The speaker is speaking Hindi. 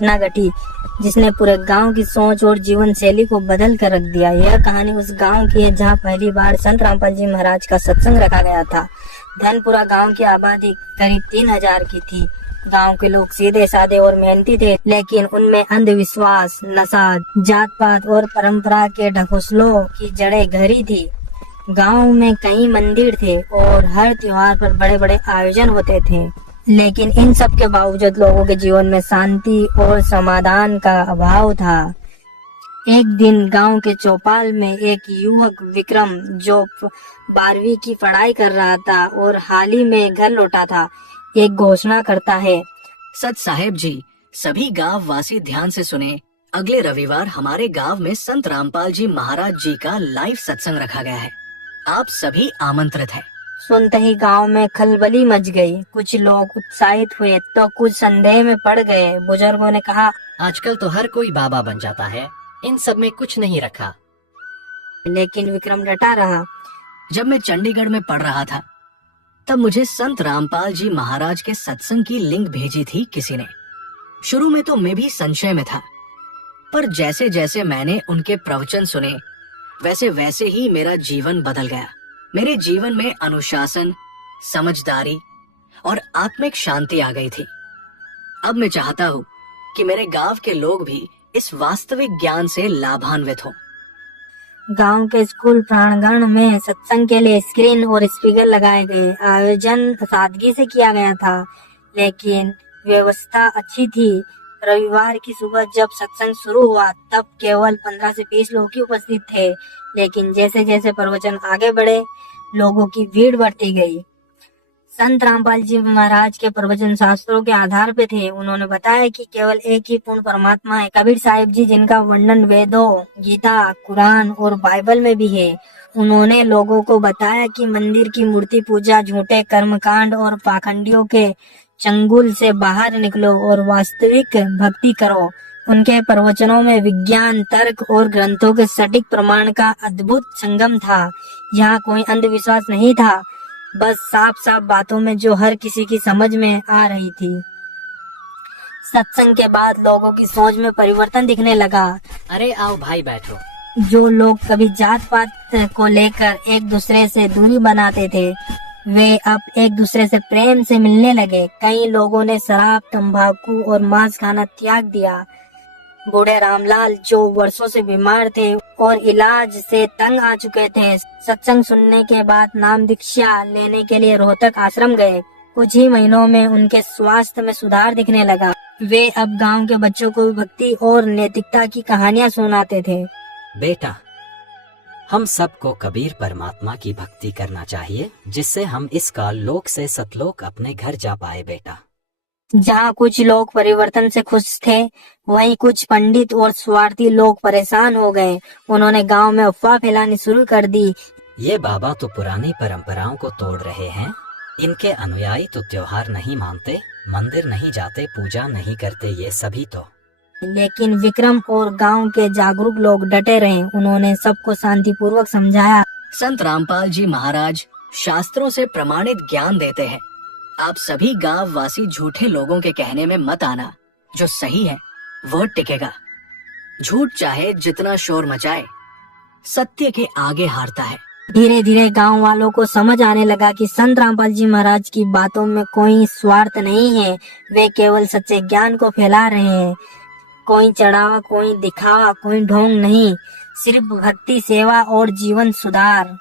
घटना घटी जिसने पूरे गांव की सोच और जीवन शैली को बदल कर रख दिया। यह कहानी उस गांव की है जहां पहली बार संत रामपाल जी महाराज का सत्संग रखा गया था। धनपुरा गांव की आबादी करीब 3000 की थी। गांव के लोग सीधे साधे और मेहनती थे, लेकिन उनमें अंधविश्वास, नशा, जात पात और परंपरा के ढकोसलों की जड़ें गहरी थी। गांव में कई मंदिर थे और हर त्योहार पर बड़े बड़े आयोजन होते थे, लेकिन इन सब के बावजूद लोगों के जीवन में शांति और समाधान का अभाव था। एक दिन गांव के चौपाल में एक युवक विक्रम, जो 12वीं की पढ़ाई कर रहा था और हाल ही में घर लौटा था, एक घोषणा करता है। सत साहेब जी, सभी गांव वासी ध्यान से सुने। अगले रविवार हमारे गांव में संत रामपाल जी महाराज जी का लाइव सत्संग रखा गया है। आप सभी आमंत्रित हैं। सुनते ही गांव में खलबली मच गई। कुछ लोग उत्साहित हुए तो कुछ संदेह में पड़ गए। बुजुर्गों ने कहा, आजकल तो हर कोई बाबा बन जाता है, इन सब में कुछ नहीं रखा। लेकिन विक्रम डटा रहा। जब मैं चंडीगढ़ में पढ़ रहा था तब मुझे संत रामपाल जी महाराज के सत्संग की लिंक भेजी थी किसी ने। शुरू में तो मैं भी संशय में था, पर जैसे जैसे मैंने उनके प्रवचन सुने वैसे वैसे ही मेरा जीवन बदल गया। मेरे जीवन में अनुशासन, समझदारी और आत्मिक शांति आ गई थी। अब मैं चाहता हूँ कि मेरे गांव के लोग भी इस वास्तविक ज्ञान से लाभान्वित हों। गांव के स्कूल प्रांगण में सत्संग के लिए स्क्रीन और स्पीकर लगाए गए। आयोजन सादगी से किया गया था, लेकिन व्यवस्था अच्छी थी। रविवार की सुबह जब सत्संग शुरू हुआ तब केवल 15 से 20 लोग ही उपस्थित थे, लेकिन जैसे जैसे प्रवचन आगे बढ़े लोगों की भीड़ बढ़ती गई। संत रामपाल जी महाराज के प्रवचन शास्त्रों के आधार पे थे। उन्होंने बताया कि केवल एक ही पूर्ण परमात्मा है। कबीर साहिब जी, जिनका वर्णन वेदों, गीता, कुरान और बाइबल में भी है, उन्होंने लोगों को बताया कि मंदिर की मूर्ति पूजा, झूठे कर्मकांड और पाखंडियों के चंगुल से बाहर निकलो और वास्तविक भक्ति करो। उनके प्रवचनों में विज्ञान, तर्क और ग्रंथों के सटीक प्रमाण का अद्भुत संगम था। यहाँ कोई अंधविश्वास नहीं था, बस साफ साफ बातों में जो हर किसी की समझ में आ रही थी। सत्संग के बाद लोगों की सोच में परिवर्तन दिखने लगा। अरे आओ भाई बैठो। जो लोग कभी जात पात को लेकर एक दूसरे से दूरी बनाते थे, वे अब एक दूसरे से प्रेम से मिलने लगे। कई लोगों ने शराब, तंबाकू और मांस खाना त्याग दिया। बूढ़े रामलाल, जो वर्षों से बीमार थे और इलाज से तंग आ चुके थे, सत्संग सुनने के बाद नाम दीक्षा लेने के लिए रोहतक आश्रम गए। कुछ ही महीनों में उनके स्वास्थ्य में सुधार दिखने लगा। वे अब गांव के बच्चों को भक्ति और नैतिकता की कहानियां सुनाते थे। बेटा, हम सबको कबीर परमात्मा की भक्ति करना चाहिए, जिससे हम इस काल लोक से सतलोक अपने घर जा पाए। बेटा, जहाँ कुछ लोग परिवर्तन से खुश थे, वहीं कुछ पंडित और स्वार्थी लोग परेशान हो गए। उन्होंने गांव में अफवाह फैलानी शुरू कर दी। ये बाबा तो पुरानी परंपराओं को तोड़ रहे हैं। इनके अनुयायी तो त्योहार नहीं मानते, मंदिर नहीं जाते, पूजा नहीं करते, ये सभी तो। लेकिन विक्रम और गांव के जागरूक लोग डटे रहे। उन्होंने सबको शांतिपूर्वक समझाया। संत रामपाल जी महाराज शास्त्रों से प्रमाणित ज्ञान देते हैं। आप सभी गांव वासी झूठे लोगों के कहने में मत आना। जो सही है वो टिकेगा। झूठ चाहे जितना शोर मचाए, सत्य के आगे हारता है। धीरे धीरे गांव वालों को समझ आने लगा कि संत रामपाल जी महाराज की बातों में कोई स्वार्थ नहीं है। वे केवल सच्चे ज्ञान को फैला रहे हैं। कोई चढ़ावा, कोई दिखावा, कोई ढोंग नहीं, सिर्फ भक्ति, सेवा और जीवन सुधार।